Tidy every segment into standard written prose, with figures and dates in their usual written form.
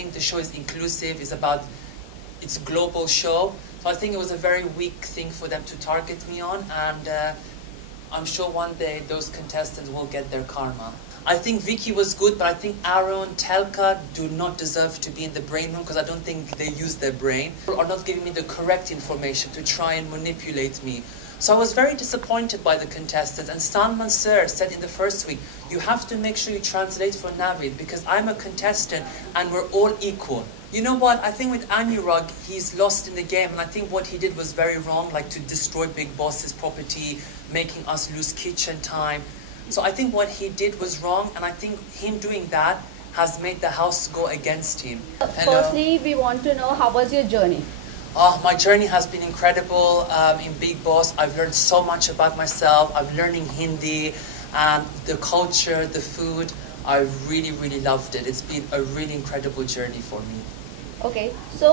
think the show is inclusive, it's a global show. So I think it was a very weak thing for them to target me on, and I'm sure one day those contestants will get their karma. I think Vicky was good, but I think Aaron, Telka do not deserve to be in the brain room because I don't think they use their brain or not giving me the correct information to try and manipulate me. So I was very disappointed by the contestants, and Salman Sir said in the first week, you have to make sure you translate for Navid because I'm a contestant and we're all equal. You know what, I think with Anurag, he's lost in the game, and I think what he did was very wrong, like to destroy Bigg Boss's property, making us lose kitchen time. So I think what he did was wrong, and I think him doing that has made the house go against him. Firstly, we want to know, how was your journey? Oh, my journey has been incredible in Bigg Boss. I've learned so much about myself. I'm learning Hindi, and the culture, the food. I really, really loved it. It's been a really incredible journey for me. Okay, so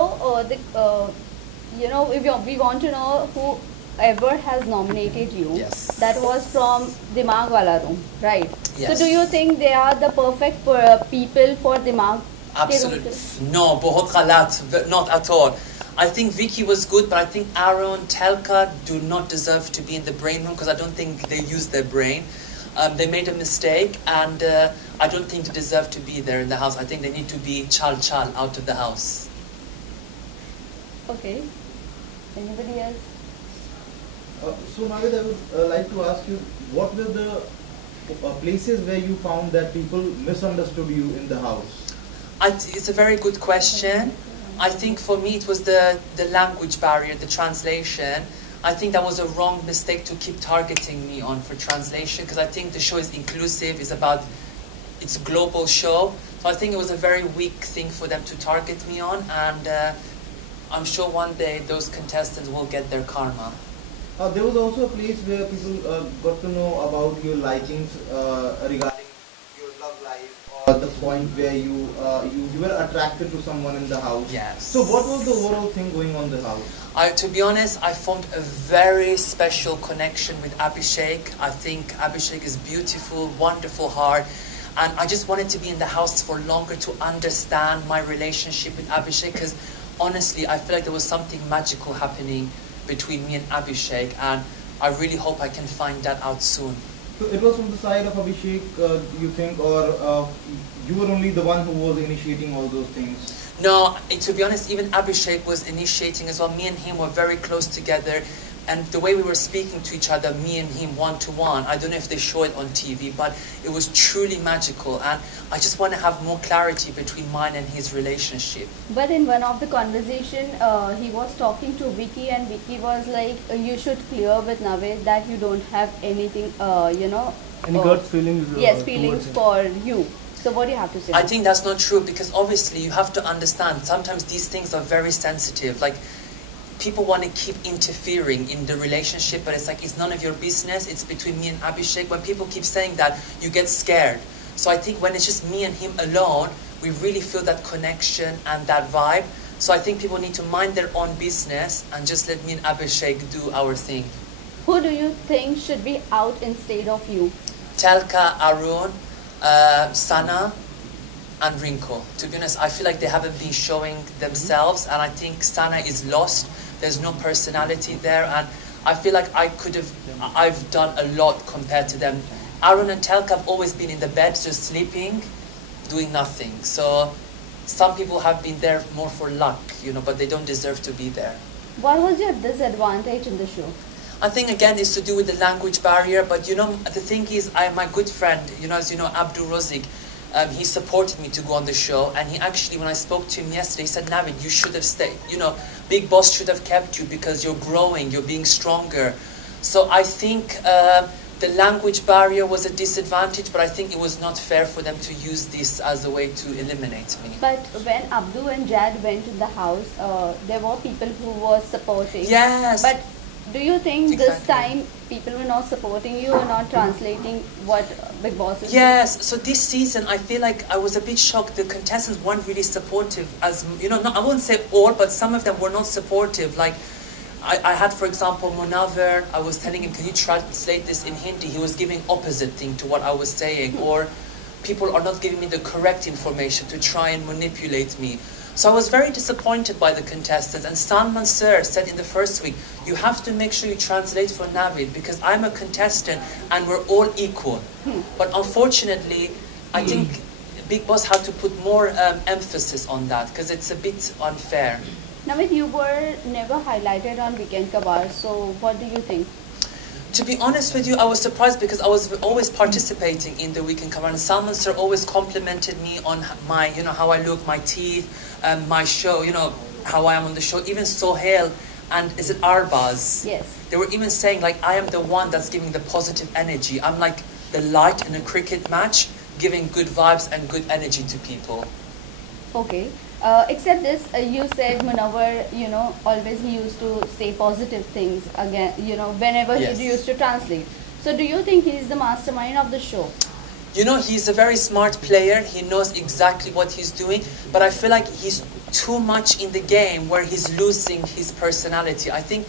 you know, we want to know whoever has nominated you. Yes. That was from Dimag Wala Room, right? Yes. So do you think they are the perfect people for Dimag? Absolutely. No, bahut galat, not at all. I think Vicky was good, but I think Aaron, Telka do not deserve to be in the brain room because I don't think they use their brain. They made a mistake, and I don't think they deserve to be there in the house. I think they need to be chal out of the house. Okay. Anybody else? So Navid, I would like to ask you, what were the places where you found that people misunderstood you in the house? It's a very good question. I think for me it was the language barrier, the translation. I think that was a wrong mistake to keep targeting me on for translation, because I think the show is inclusive, it's a global show. So I think it was a very weak thing for them to target me on, and I'm sure one day those contestants will get their karma. There was also a place where people got to know about your likings regarding your love life, or the point where you were attracted to someone in the house. Yes. So what was the overall thing going on in the house? To be honest, I formed a very special connection with Abhishek. I think Abhishek is beautiful, wonderful heart, and I just wanted to be in the house for longer to understand my relationship with Abhishek, because honestly, I feel like there was something magical happening between me and Abhishek, and I really hope I can find that out soon. So it was from the side of Abhishek, you think, or you were only the one who was initiating all those things? No, to be honest, even Abhishek was initiating as well. Me and him were very close together, and the way we were speaking to each other, me and him one-to-one, I don't know if they show it on TV, but it was truly magical, and I just want to have more clarity between mine and his relationship. But in one of the conversation, he was talking to Vicky, and Vicky was like, you should clear with Navid that you don't have anything, you know. Any gut feelings? Yes, feelings for you. So what do you have to say? I think that's not true, because obviously you have to understand, sometimes these things are very sensitive. Like, people want to keep interfering in the relationship, but it's like, it's none of your business. It's between me and Abhishek. When people keep saying that, you get scared. So I think when it's just me and him alone, we really feel that connection and that vibe. So I think people need to mind their own business and just let me and Abhishek do our thing. Who do you think should be out instead of you? Telka, Arun, Sana and Rinko. To be honest, I feel like they haven't been showing themselves, and I think Sana is lost. There's no personality there, and I feel like I've done a lot compared to them. Arun and Telka have always been in the bed, just sleeping, doing nothing. So some people have been there more for luck, you know, but they don't deserve to be there. What was your disadvantage in the show? I think again it's to do with the language barrier, but you know, the thing is, my good friend, you know, as you know, Abdul Razik, he supported me to go on the show, and he actually, when I spoke to him yesterday, he said, Navid, you should have stayed, you know, Bigg Boss should have kept you because you're growing, you're being stronger. So I think the language barrier was a disadvantage, but I think it was not fair for them to use this as a way to eliminate me. But when Abdu and Jad went to the house, there were people who were supporting. Yes. But do you think this time people were not supporting you or not translating what Bigg Boss is? Yes, so this season I feel like I was a bit shocked. The contestants weren't really supportive, as you know, I won't say all, but some of them were not supportive. Like I had, for example, Munaver, I was telling him, can you translate this in Hindi? He was giving opposite thing to what I was saying. Or people are not giving me the correct information to try and manipulate me. So I was very disappointed by the contestants, and Salman sir said in the first week, you have to make sure you translate for Navid because I'm a contestant and we're all equal. But unfortunately, I think Bigg Boss had to put more emphasis on that because it's a bit unfair. Navid, you were never highlighted on Weekend Kabar, so what do you think? To be honest with you, I was surprised because I was always participating in the Weekend Cover, and Salman sir always complimented me on my, how I look, my teeth, my show, how I am on the show. Even Sohail and is it Arbaz? Yes. They were even saying like I am the one that's giving the positive energy. I'm like the light in a cricket match, giving good vibes and good energy to people. Okay. Except this, you said Munawar, always he used to say positive things again, whenever Yes. he used to translate. So do you think he is the mastermind of the show? He's a very smart player. He knows exactly what he's doing. But I feel like he's too much in the game where he's losing his personality. I think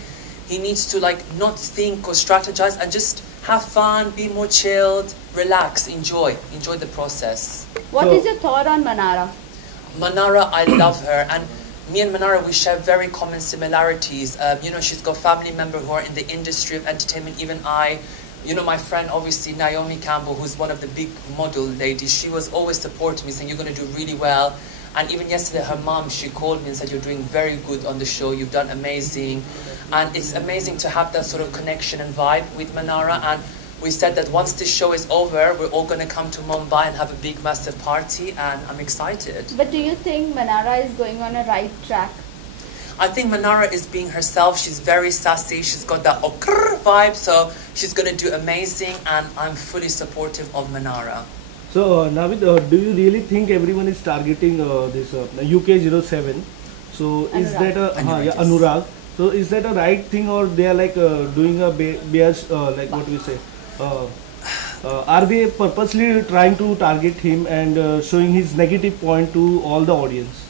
he needs to not think or strategize and just have fun, be more chilled, relax, enjoy the process. What is your thought on Manara? Manara, I love her, and me and Manara, we share very common similarities. She's got family members who are in the industry of entertainment. Even my friend, obviously, Naomi Campbell, who's one of the big model ladies, she was always supporting me, saying, you're going to do really well. And even yesterday, her mom, she called me and said, you're doing very good on the show, you've done amazing. And it's amazing to have that sort of connection and vibe with Manara. And we said that once this show is over, we're all going to come to Mumbai and have a big, massive party, and I'm excited. But do you think Manara is going on a right track? I think Manara is being herself. She's very sassy. She's got that okr vibe, so she's going to do amazing, and I'm fully supportive of Manara. So, Navid, do you really think everyone is targeting this UK07? So, is that a Anurag? So, is that a right thing, or they are doing a bias, what we say? Are they purposely trying to target him and showing his negative point to all the audience?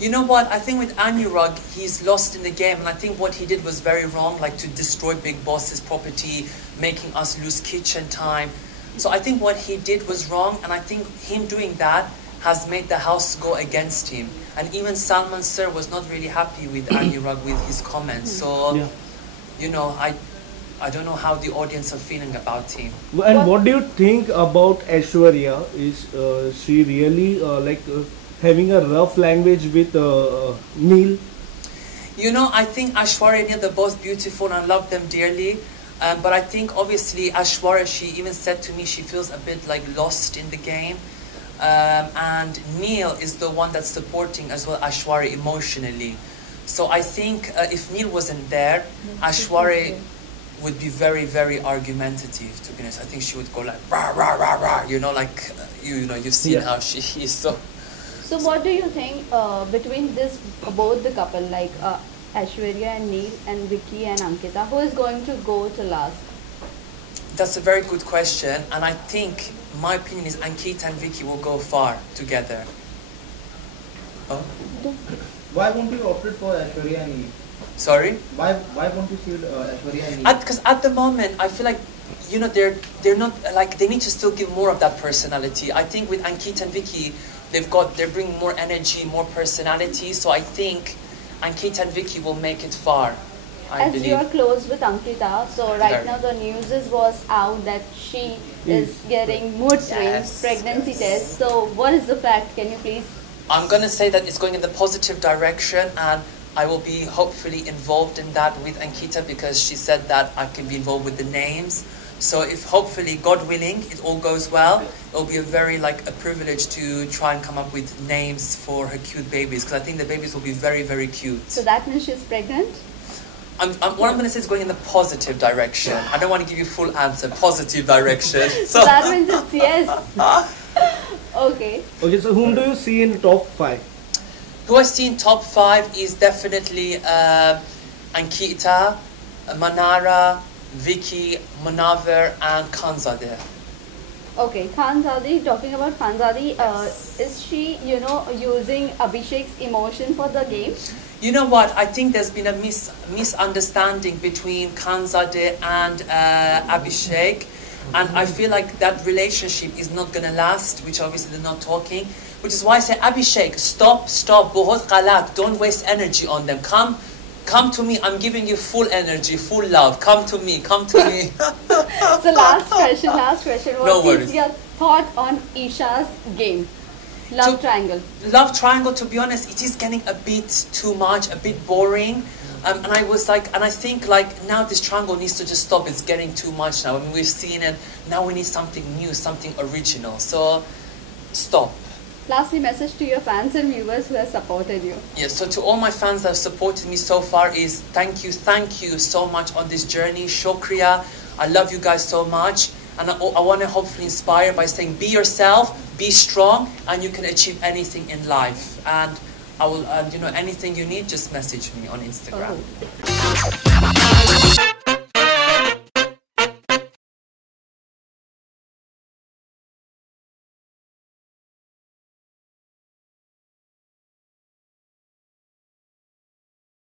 You know what? I think with Anurag, he's lost in the game, and I think what he did was very wrong, like to destroy Bigg Boss's property, making us lose kitchen time. So I think what he did was wrong, and I think him doing that has made the house go against him. And even Salman sir was not really happy with Anurag with his comments. So, I don't know how the audience are feeling about him. And what do you think about Aishwarya? Is she really having a rough language with Neil? I think Aishwarya and Neil, they're both beautiful and I love them dearly. But I think obviously Aishwarya, she even said to me she feels a bit lost in the game. And Neil is the one that's supporting as well Aishwarya emotionally. So I think if Neil wasn't there, Aishwarya would be very, very argumentative, to be honest. I think she would go like, rah, rah, rah, rah, you've seen how she is. So what do you think between both the couple, like Aishwarya and Neil and Vicky and Ankita, who is going to go to last? That's a very good question, and I think my opinion is Ankita and Vicky will go far together. Oh? Why won't you opt for Aishwarya and Neil? Sorry? Why won't you see Aishwarya and Neil? Because at the moment, I feel like, they're not, they need to still give more of that personality. I think with Ankita and Vicky, they're bringing more energy, more personality, so I think Ankita and Vicky will make it far. I believe. You are close with Ankita, so right now the news was out that she is getting mood swings, pregnancy test. So what is the fact? Can you please? I'm going to say that it's going in the positive direction, and I will be hopefully involved in that with Ankita because she said that I can be involved with the names. So if hopefully, God willing, it all goes well, it will be a very a privilege to try and come up with names for her cute babies, because I think the babies will be very, very cute. So that means she's pregnant? What I'm going to say is going in the positive direction. I don't want to give you full answer. Positive direction. So that means it's yes. Okay. Okay, so whom do you see in top 5? Who I see in top 5 is definitely Ankita, Manara, Vicky, Munawar and Khanzadeh. Okay, Khanzadeh, talking about Khanzadeh, is she, using Abhishek's emotion for the game? You know what? I think there's been a misunderstanding between Khanzadeh and Abhishek. And I feel like that relationship is not gonna last, which obviously they're not talking. Which is why I say, Abhishek, stop, bahut galat, don't waste energy on them. Come to me, I'm giving you full energy, full love. Come to me. So last question. What is your thought on Isha's game? Love triangle. Love triangle, to be honest, it is getting a bit too much, a bit boring. And I think like now this triangle needs to just stop. It's getting too much now. I mean, we've seen it. Now we need something new, something original. So stop. Lastly, message to your fans and viewers who have supported you. Yes, so to all my fans that have supported me so far is thank you so much on this journey. Shukriya. I love you guys so much. And I want to hopefully inspire by saying be yourself, be strong, and you can achieve anything in life. And I will, anything you need, just message me on Instagram. Oh.